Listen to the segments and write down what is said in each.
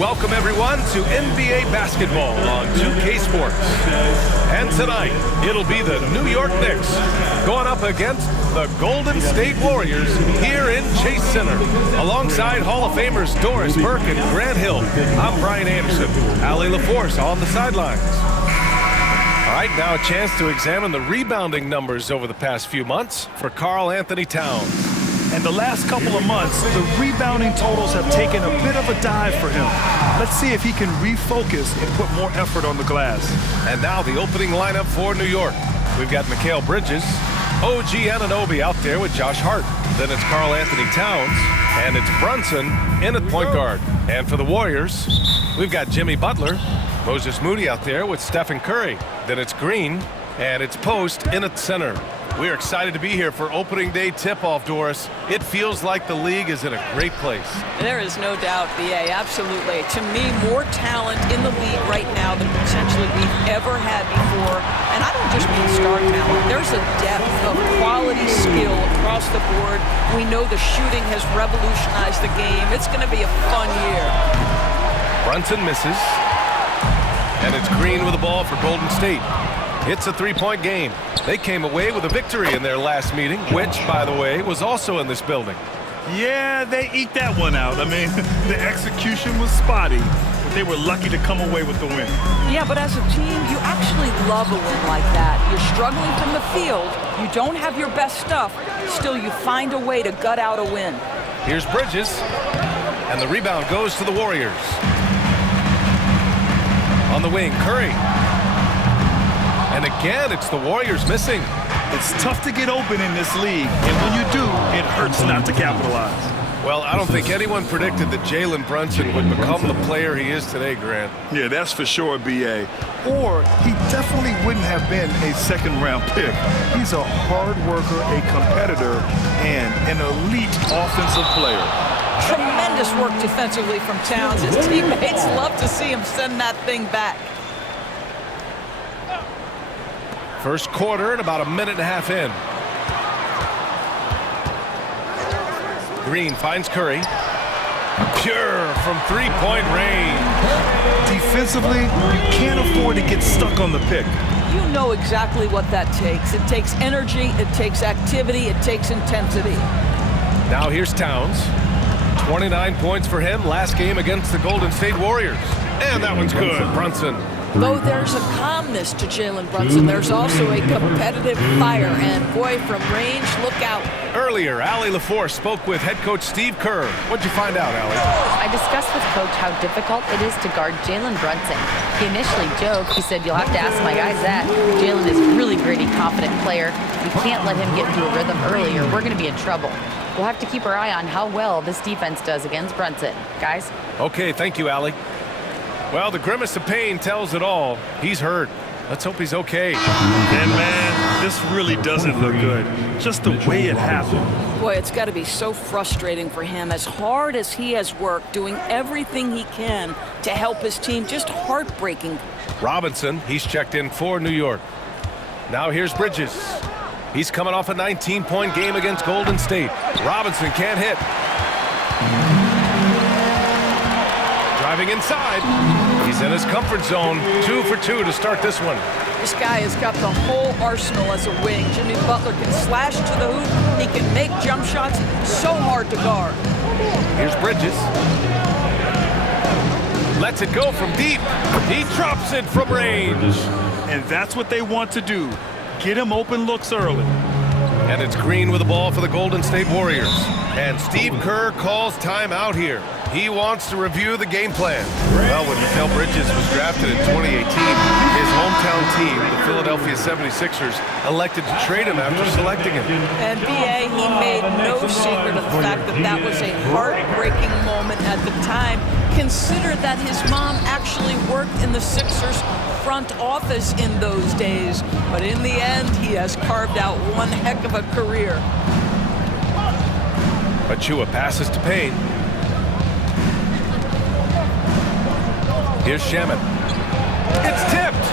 Welcome everyone to NBA basketball on 2K Sports. And tonight, it'll be the New York Knicks going up against the Golden State Warriors here in Chase Center. Alongside Hall of Famers Doris Burke and Grant Hill, I'm Brian Anderson. Allie LaForce on the sidelines. All right, now a chance to examine the rebounding numbers over the past few months for Karl Anthony Towns. And the last couple of months, the rebounding totals have taken a bit of a dive for him. Let's see if he can refocus and put more effort on the glass. And now the opening lineup for New York. We've got Mikal Bridges, OG Anunoby out there with Josh Hart. Then it's Karl Anthony Towns, and it's Brunson in at point guard. And for the Warriors, we've got Jimmy Butler, Moses Moody out there with Stephen Curry. Then it's Green, and it's Post in at center. We're excited to be here for opening day tip-off, Doris. It feels like the league is in a great place. There is no doubt, BA, absolutely. To me, more talent in the league right now than potentially we've ever had before. And I don't just mean star talent. There's a depth of quality skill across the board. We know the shooting has revolutionized the game. It's going to be a fun year. Brunson misses. And it's Green with the ball for Golden State. It's a three-point game. They came away with a victory in their last meeting, which, by the way, was also in this building. Yeah, they eked that one out. I mean, the execution was spotty, but they were lucky to come away with the win. Yeah, but as a team, you actually love a win like that. You're struggling from the field. You don't have your best stuff. Still, you find a way to gut out a win. Here's Bridges, and the rebound goes to the Warriors. On the wing, Curry. And again, it's the Warriors missing. It's tough to get open in this league, and when you do, it hurts not to capitalize. Well, I don't think anyone predicted that Jalen Brunson would become the player he is today, Grant. Yeah, that's for sure, B.A. Or he definitely wouldn't have been a second-round pick. He's a hard worker, a competitor, and an elite offensive player. Tremendous work defensively from Towns. His teammates love to see him send that thing back. First quarter and about a minute and a half in. Green finds Curry. Pure from three-point range. Defensively, you can't afford to get stuck on the pick. You know exactly what that takes. It takes energy, it takes activity, it takes intensity. Now here's Towns. 29 points for him last game against the Golden State Warriors. And that one's good, Brunson. Though there's a calmness to Jalen Brunson, there's also a competitive fire. And boy, from range, look out. Earlier, Allie LaForce spoke with head coach Steve Kerr. What'd you find out, Allie? I discussed with Coach how difficult it is to guard Jalen Brunson. He initially joked. He said, "You'll have to ask my guys that." Jalen is a really gritty, confident player. We can't let him get into a rhythm early or we're going to be in trouble. We'll have to keep our eye on how well this defense does against Brunson. Guys? Okay, thank you, Allie. Well, the grimace of pain tells it all. He's hurt. Let's hope he's okay. And man, this really doesn't look good. Just the way it happened. Boy, it's got to be so frustrating for him. As hard as he has worked, doing everything he can to help his team, just heartbreaking. Robinson, he's checked in for New York. Now here's Bridges. He's coming off a 19-point game against Golden State. Robinson can't hit. Driving inside. He's in his comfort zone. 2 for 2 to start this one. This guy has got the whole arsenal as a wing. Jimmy Butler can slash to the hoop. He can make jump shots. So hard to guard. Here's Bridges. Lets it go from deep. He drops it from range. And that's what they want to do. Get him open looks early. And it's Green with the ball for the Golden State Warriors. And Steve Kerr calls timeout here. He wants to review the game plan. Well, when Mikal Bridges was drafted in 2018, his hometown team, the Philadelphia 76ers, elected to trade him after selecting him. And BA, he made no secret of the fact that that was a heartbreaking moment at the time. Consider that his mom actually worked in the Sixers front office in those days. But in the end, he has carved out one heck of a career. Achua passes to Payne. Here's Shaman. It's tipped.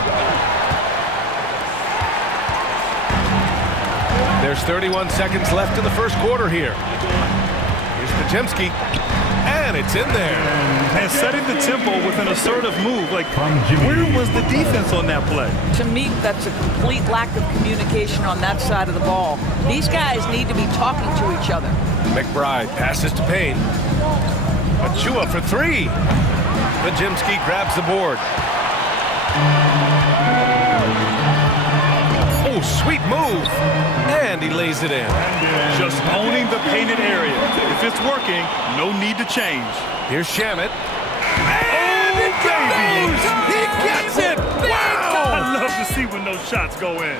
There's 31 seconds left in the first quarter here. Here's Podziemski. And it's in there. And setting the tempo with an assertive move. Like, where was the defense on that play? To me, that's a complete lack of communication on that side of the ball. These guys need to be talking to each other. McBride passes to Payne. Achua for three. Pajimski grabs the board. Oh, sweet move. And he lays it in. Just owning the painted area. If it's working, no need to change. Here's Shamit. And it goes! He gets it! Wow! I love to see when those shots go in.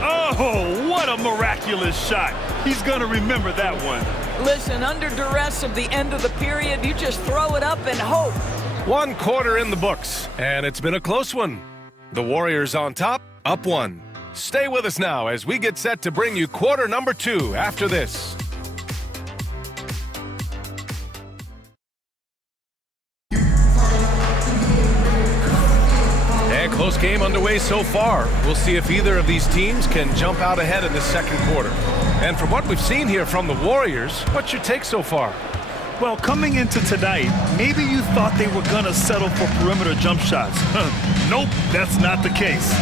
Oh, what a miraculous shot. He's going to remember that one. Listen, under duress of the end of the period, you just throw it up and hope. 1 quarter in the books, and it's been a close one. The Warriors on top, up 1. Stay with us now as we get set to bring you quarter number 2 after this. And close game underway so far. We'll see if either of these teams can jump out ahead in the second quarter. And from what we've seen here from the Warriors, what's your take so far? Well, coming into tonight, maybe you thought they were going to settle for perimeter jump shots. Nope, that's not the case.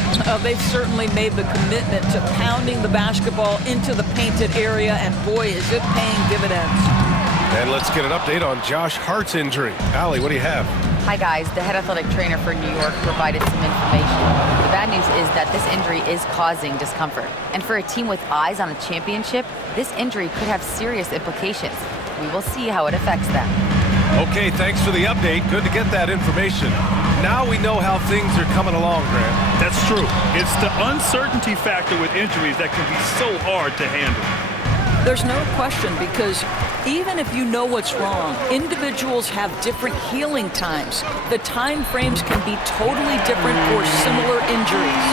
They've certainly made the commitment to pounding the basketball into the painted area, and boy, is it paying dividends. And let's get an update on Josh Hart's injury. Allie, what do you have? Hi guys, the head athletic trainer for New York provided some information. The bad news is that this injury is causing discomfort. And for a team with eyes on a championship, this injury could have serious implications. We will see how it affects them. Okay, thanks for the update. Good to get that information. Now we know how things are coming along, Grant. That's true. It's the uncertainty factor with injuries that can be so hard to handle. There's no question, because even if you know what's wrong, individuals have different healing times. The time frames can be totally different for similar injuries.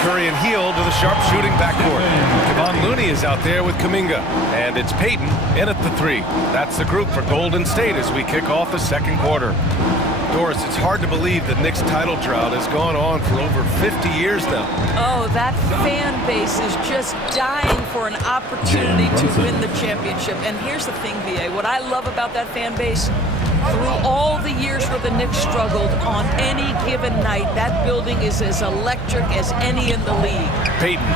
Curry and Heel to the sharpshooting backcourt. Kevon Looney is out there with Kuminga. And it's Payton in at the 3. That's the group for Golden State as we kick off the second quarter. Doris, it's hard to believe the Knicks title drought has gone on for over 50 years now. Oh, that fan base is just dying for an opportunity to win the championship. And here's the thing, VA, what I love about that fan base, through all the years where the Knicks struggled, on any given night, that building is as electric as any in the league. Payton.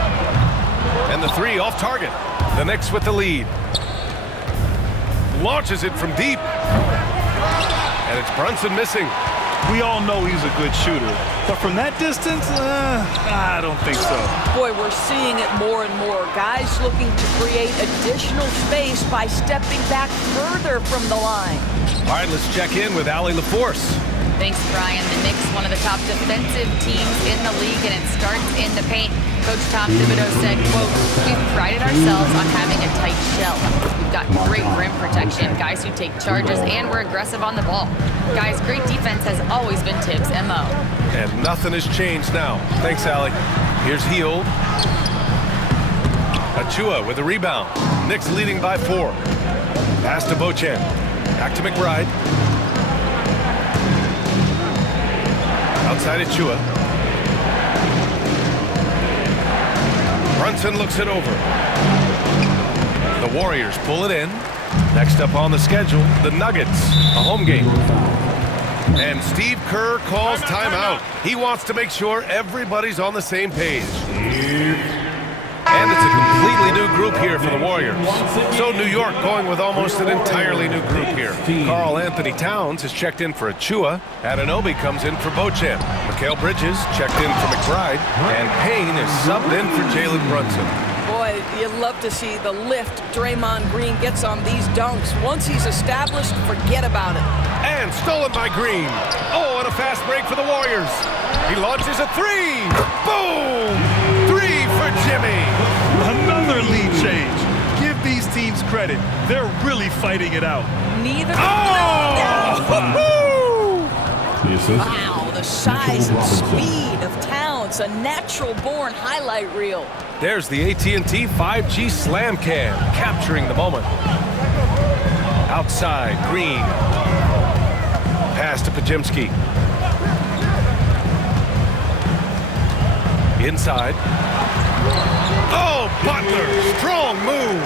And the 3 off target. The Knicks with the lead. Launches it from deep. And it's Brunson missing. We all know he's a good shooter, but from that distance, I don't think so. Boy, we're seeing it more and more. Guys looking to create additional space by stepping back further from the line. All right, let's check in with Allie LaForce. Thanks, Brian. The Knicks, one of the top defensive teams in the league, and it starts in the paint. Coach Tom Thibodeau said, quote, "We've prided ourselves on having a tight shell. We've got great rim protection, guys who take charges, and we're aggressive on the ball. Guys, great defense has always been Tibbs' MO." And nothing has changed now. Thanks, Allie. Here's Heel. Achua with a rebound. Knicks leading by 4. Pass to Beauchamp. Back to McBride. Outside Achua. Brunson looks it over. The Warriors pull it in. Next up on the schedule, the Nuggets, a home game. And Steve Kerr calls timeout. He wants to make sure everybody's on the same page. And it's a completely new group here for the Warriors. So New York going with almost an entirely new group here. Karl Anthony Towns has checked in for Achua. Anunoby comes in for Beauchamp. Mikal Bridges checked in for McBride. And Payne is subbed in for Jalen Brunson. Boy, you love to see the lift Draymond Green gets on these dunks. Once he's established, forget about it. And stolen by Green. Oh, and a fast break for the Warriors. He launches a 3. Boom! 3 for Jimmy. Another lead change. Give these teams credit. They're really fighting it out. Neither. Oh! Wow, the size and speed of Towns, a natural-born highlight reel. There's the AT&T 5G Slam Cam, capturing the moment. Outside, Green. Pass to Pajimski. Inside. Oh, Butler, strong move.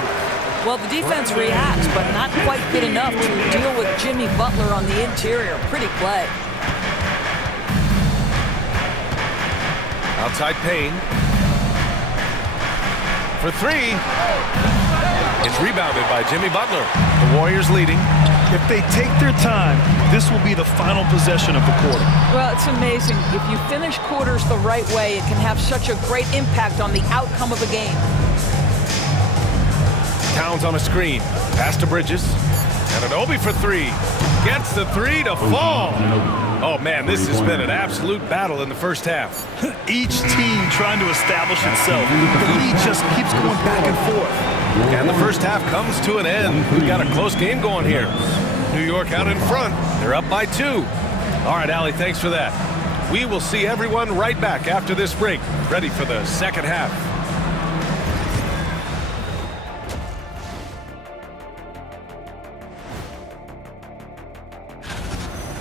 Well, the defense reacts, but not quite good enough to deal with Jimmy Butler on the interior. Pretty play. Outside Payne. For three. It's rebounded by Jimmy Butler. The Warriors leading. If they take their time, this will be the final possession of the quarter. Well, it's amazing. If you finish quarters the right way, it can have such a great impact on the outcome of a game. Towns on a screen. Pass to Bridges. And Anunoby for three. Gets the three to fall. Oh, man, this has been an absolute battle in the first half. Each team trying to establish itself. The lead just keeps going back and forth. And the first half comes to an end. We've got a close game going here. New York out in front. They're up by 2. All right, Allie, thanks for that. We will see everyone right back after this break, ready for the second half.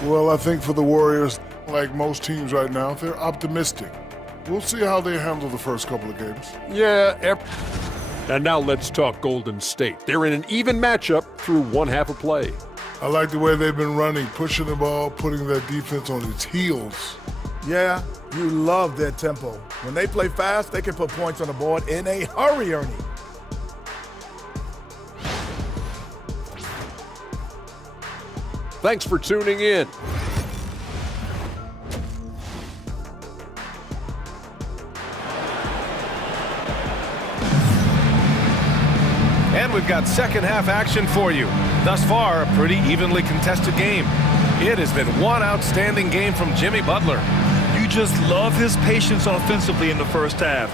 Well, I think for the Warriors, like most teams right now, they're optimistic. We'll see how they handle the first couple of games. Yeah. And now let's talk Golden State. They're in an even matchup through one half of play. I like the way they've been running, pushing the ball, putting their defense on its heels. Yeah, you love their tempo. When they play fast, they can put points on the board in a hurry, Ernie. Thanks for tuning in. And we've got second half action for you. Thus far, a pretty evenly contested game. It has been one outstanding game from Jimmy Butler. You just love his patience offensively in the first half.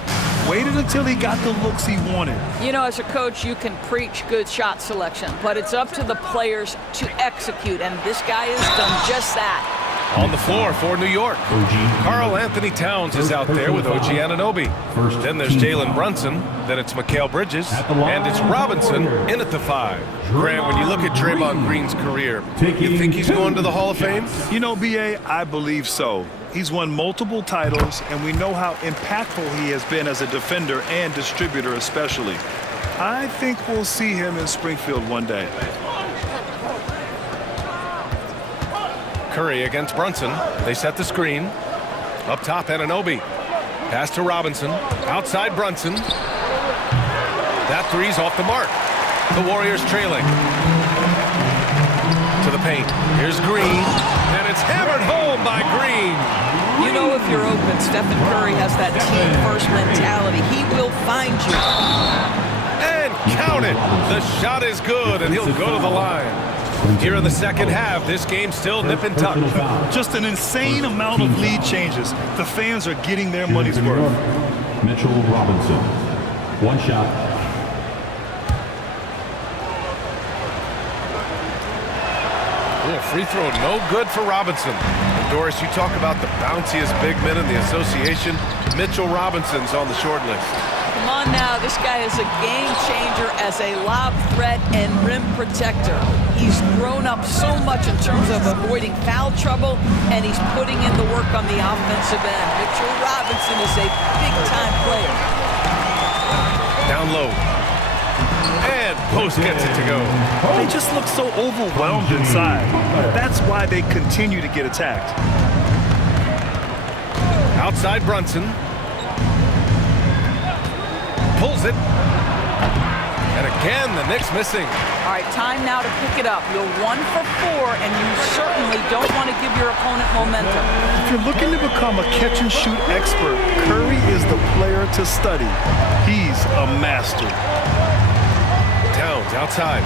Waited until he got the looks he wanted. You know, as a coach, you can preach good shot selection, but it's up to the players to execute, and this guy has done just that. On the floor for New York, Karl Anthony Towns is out there with OG Anunoby. Then there's Jalen Brunson, then it's Mikal Bridges, and it's Robinson in at the 5. Grant, when you look at Draymond Green's career, you think he's going to the Hall of Fame? You know, B.A., I believe so. He's won multiple titles, and we know how impactful he has been as a defender and distributor especially. I think we'll see him in Springfield one day. Curry against Brunson. They set the screen. Up top, Anunoby. Pass to Robinson. Outside Brunson. That three's off the mark. The Warriors trailing. To the paint. Here's Green. And it's hammered home by Green. You know, if you're open, Stephen Curry has that team-first mentality. He will find you. And count it. The shot is good, and he'll go to the line. Here in the second half, this game's still nip and tuck. Just an insane amount of lead changes. The fans are getting their money's worth. Mitchell Robinson. One shot. Free throw no good for Robinson. Doris, you talk about the bounciest big men in the association. Mitchell Robinson's on the short list. Come on now, this guy is a game changer as a lob threat and rim protector. He's grown up so much in terms of avoiding foul trouble, and he's putting in the work on the offensive end. Mitchell Robinson is a big-time player. Down low. And Post gets it to go. They just look so overwhelmed inside. That's why they continue to get attacked. Outside Brunson. Pulls it. And again, the Knicks missing. All right, time now to pick it up. You're 1 for 4, and you certainly don't want to give your opponent momentum. If you're looking to become a catch-and-shoot expert, Curry is the player to study. He's a master. Towns outside.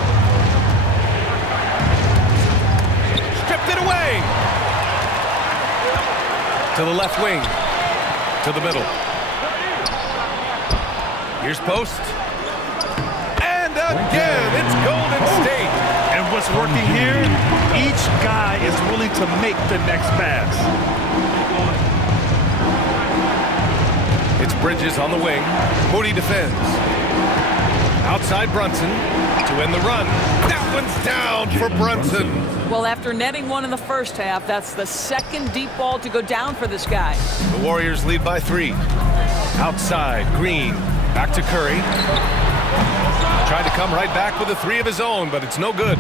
Stripped it away. To the left wing. To the middle. Here's Post. And again, it's Golden State. And what's working here, each guy is willing to make the next pass. It's Bridges on the wing. Moody defends. Outside Brunson to end the run. That one's down for Brunson. Well, after netting one in the first half, that's the second deep ball to go down for this guy. The Warriors lead by 3. Outside, Green. Back to Curry. Tried to come right back with a 3 of his own, but it's no good.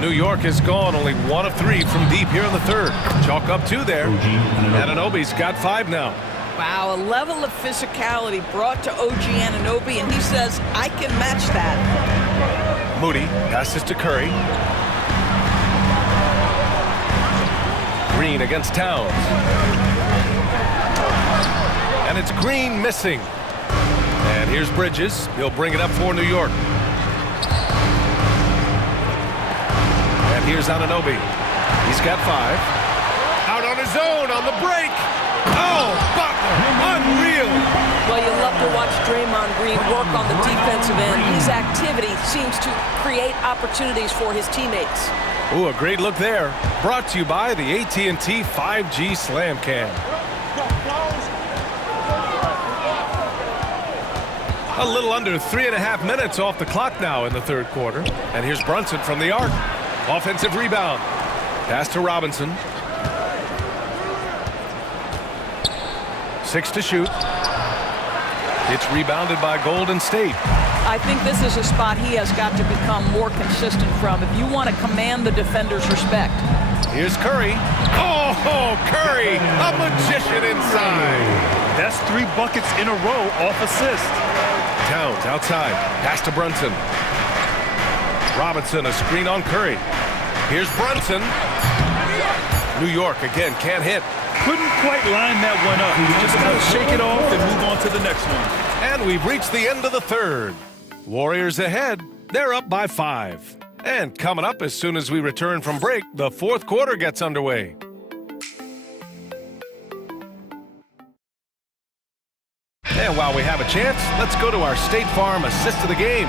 New York has gone only 1 of 3 from deep here in the third. Chalk up 2 there. Anunoby's got 5 now. Wow, a level of physicality brought to OG Anunoby, and he says, I can match that. Moody passes to Curry. Green against Towns. And it's Green missing. And here's Bridges. He'll bring it up for New York. And here's Anunoby. He's got 5. Out on his own on the break. Oh, Butler, unreal. Well, you love to watch Draymond Green work on the defensive end. His activity seems to create opportunities for his teammates. Ooh, a great look there. Brought to you by the AT&T 5G Slam Cam. A little under 3.5 minutes off the clock now in the third quarter. And here's Brunson from the arc. Offensive rebound. Pass to Robinson. 6 to shoot. It's rebounded by Golden State. I think this is a spot he has got to become more consistent from if you want to command the defender's respect. Here's Curry. Oh, Curry, a magician inside. That's 3 buckets in a row off assist. Towns outside. Pass to Brunson. Robinson, a screen on Curry. Here's Brunson. New York again, can't hit. Couldn't quite line that one up. Just got to shake it off and move on to the next one. And we've reached the end of the third. Warriors ahead. They're up by 5. And coming up as soon as we return from break, the fourth quarter gets underway. And while we have a chance, let's go to our State Farm assist of the game.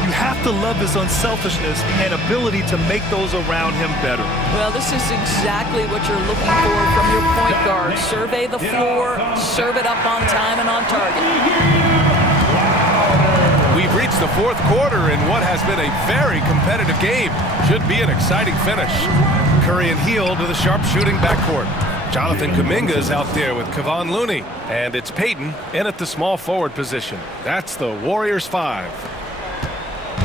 You have to love his unselfishness and ability to make those around him better. Well, this is exactly what you're looking for from your point guard. Survey the floor, serve it up on time and on target. We've reached the fourth quarter in what has been a very competitive game. Should be an exciting finish. Curry and Heel to the sharpshooting backcourt. Jonathan Kuminga is out there with Kevon Looney. And it's Payton in at the small forward position. That's the Warriors 5.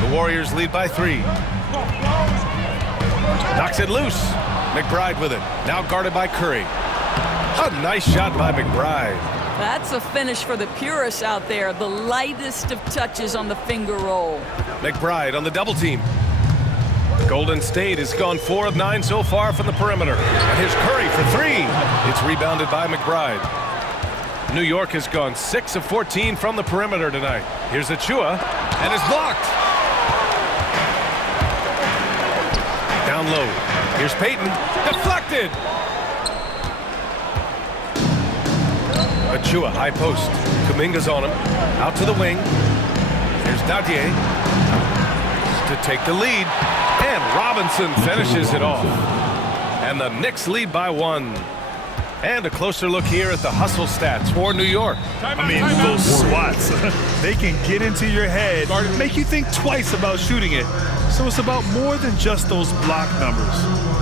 The Warriors lead by 3. Knocks it loose. McBride with it. Now guarded by Curry. A nice shot by McBride. That's a finish for the purists out there. The lightest of touches on the finger roll. McBride on the double team. Golden State has gone 4 of 9 so far from the perimeter. And here's Curry for 3. It's rebounded by McBride. New York has gone 6 of 14 from the perimeter tonight. Here's Achua, and it's blocked. Down low. Here's Payton. Deflected. Achua, high post. Kuminga's on him. Out to the wing. Here's Dadier to take the lead. And Robinson finishes it off. And the Knicks lead by 1. And a closer look here at the hustle stats for New York. I mean, those swats, they can get into your head, make you think twice about shooting it. So it's about more than just those block numbers.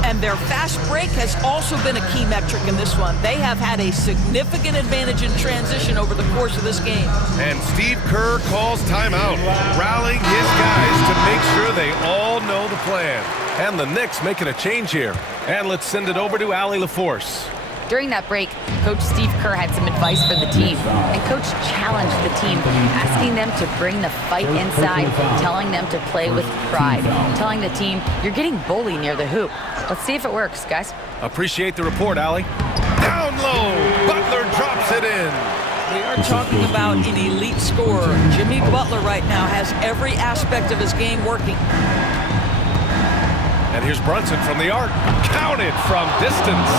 And their fast break has also been a key metric in this one. They have had a significant advantage in transition over the course of this game. And Steve Kerr calls timeout, rallying his guys to make sure they all know the plan. And the Knicks making a change here. And let's send it over to Allie LaForce. During that break, Coach Steve Kerr had some advice for the team, and Coach challenged the team, asking them to bring the fight inside, telling them to play with pride, telling the team, you're getting bullied near the hoop. Let's see if it works, guys. Appreciate the report, Allie. Down low, Butler drops it in. We are talking about an elite scorer. Jimmy Butler right now has every aspect of his game working. And here's Brunson from the arc. Counted from distance.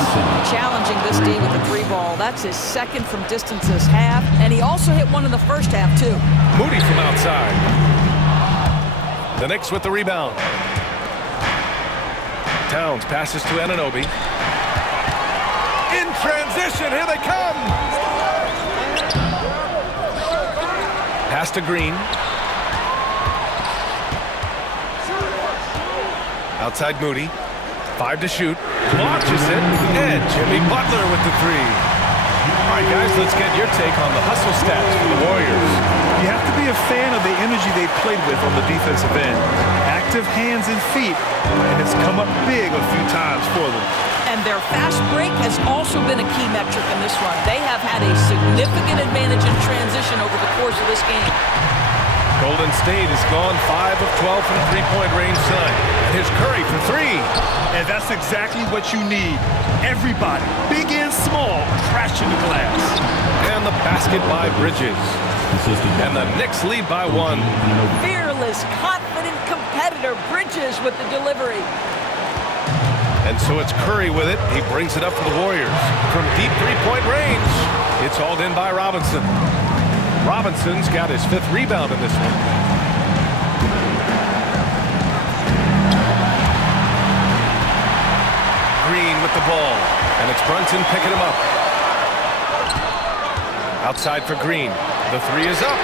Challenging this D with the 3-ball. That's his second from distance this half. And he also hit one in the first half, too. Moody from outside. The Knicks with the rebound. Towns passes to Anunoby. In transition, here they come. Pass to Green. Outside Moody. 5 to shoot. Launches it. And Jimmy Butler with the 3. All right, guys, let's get your take on the hustle stats for the Warriors. You have to be a fan of the they've played with on the defensive end. Active hands and feet, and it's come up big a few times for them. And their fast break has also been a key metric in this run. They have had a significant advantage in transition over the course of this game. Golden State has gone 5 of 12 from three-point range tonight. Here's Curry for three. And that's exactly what you need. Everybody, big and small, crashing the glass. And the basket by Bridges. And the Knicks lead by 1. Fearless, confident competitor, Bridges with the delivery. And so it's Curry with it. He brings it up for the Warriors. From deep three-point range, it's hauled in by Robinson. Robinson's got his 5th rebound in this one. Green with the ball. And it's Brunson picking him up. Outside for Green. The 3 is up.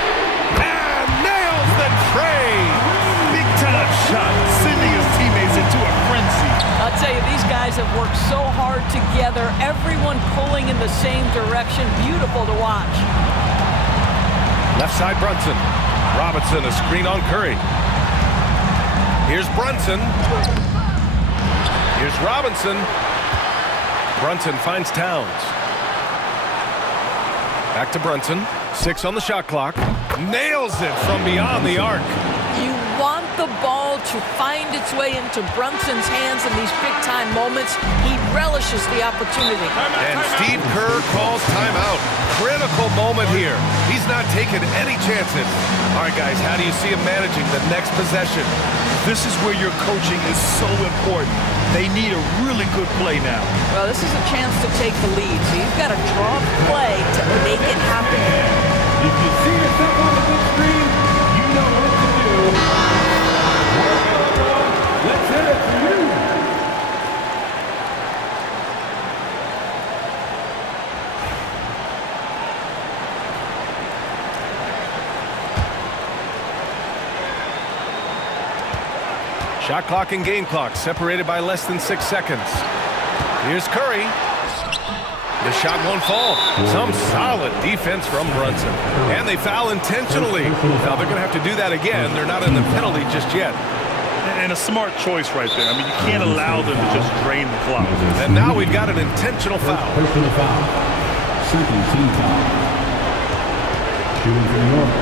And nails the tray. Big-time shot, sending his teammates into a frenzy. I'll tell you, these guys have worked so hard together. Everyone pulling in the same direction. Beautiful to watch. Left side Brunson. Robinson, a screen on Curry. Here's Brunson. Here's Robinson. Brunson finds Towns. Back to Brunson. 6 on the shot clock. Nails it from beyond the arc. You want the ball to find its way into Brunson's hands in these big-time moments. He relishes the opportunity. And Steve Kerr calls timeout. Critical moment here. He's not taking any chances. All right, guys, how do you see him managing the next possession? This is where your coaching is so important. They need a really good play now. Well, this is a chance to take the lead, so you've got to draw a play to make it happen. If you see yourself on the big screen, you know what to do. Let's hear it for you. Shot clock and game clock separated by less than 6 seconds. Here's Curry. The shot won't fall. Some solid defense from Brunson. And they foul intentionally. Now they're going to have to do that again. They're not in the penalty just yet. And a smart choice right there. I mean, you can't allow them to just drain the clock. And now we've got an intentional foul. Personal foul. Second team foul. Shooting for New York,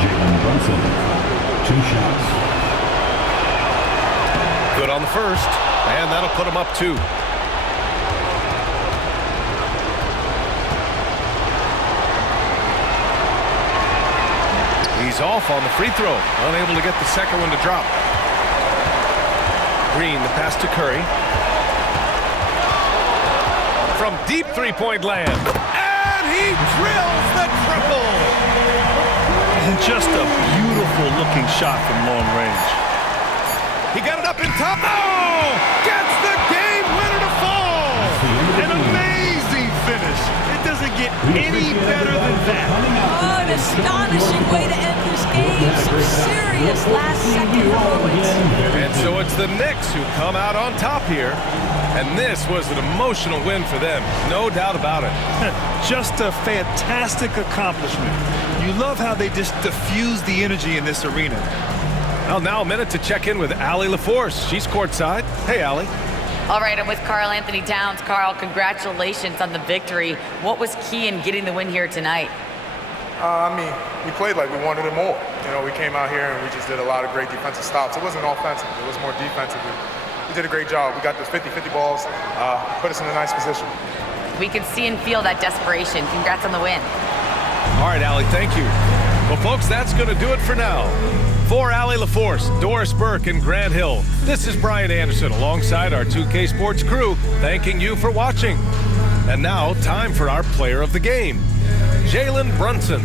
Jalen Brunson. 2 shots. Good on the first. And that'll put him up 2. He's off on the free throw, unable to get the second one to drop. Green, the pass to Curry. From deep three-point land. And he drills the triple! And just a beautiful looking shot from long range. He got it up in top. Oh! Gets the game winner to fall! An amazing finish. It doesn't get any better than that. Oh, an astonishing way to end this game. Some serious last-second heroics. And so it's the Knicks who come out on top here. And this was an emotional win for them. No doubt about it. Just a fantastic accomplishment. You love how they just diffuse the energy in this arena. Well, now a minute to check in with Allie LaForce. She's courtside. Hey, Allie. All right, I'm with Karl Anthony Towns. Karl, congratulations on the victory. What was key in getting the win here tonight? I mean, we played like we wanted it more. You know, we came out here and we just did a lot of great defensive stops. It wasn't offensive. It was more defensive. We did a great job. We got those 50-50 balls, put us in a nice position. We could see and feel that desperation. Congrats on the win. All right, Allie, thank you. Well, folks, that's going to do it for now. For Allie LaForce, Doris Burke, and Grant Hill, this is Brian Anderson alongside our 2K Sports crew, thanking you for watching. And now, time for our player of the game, Jalen Brunson.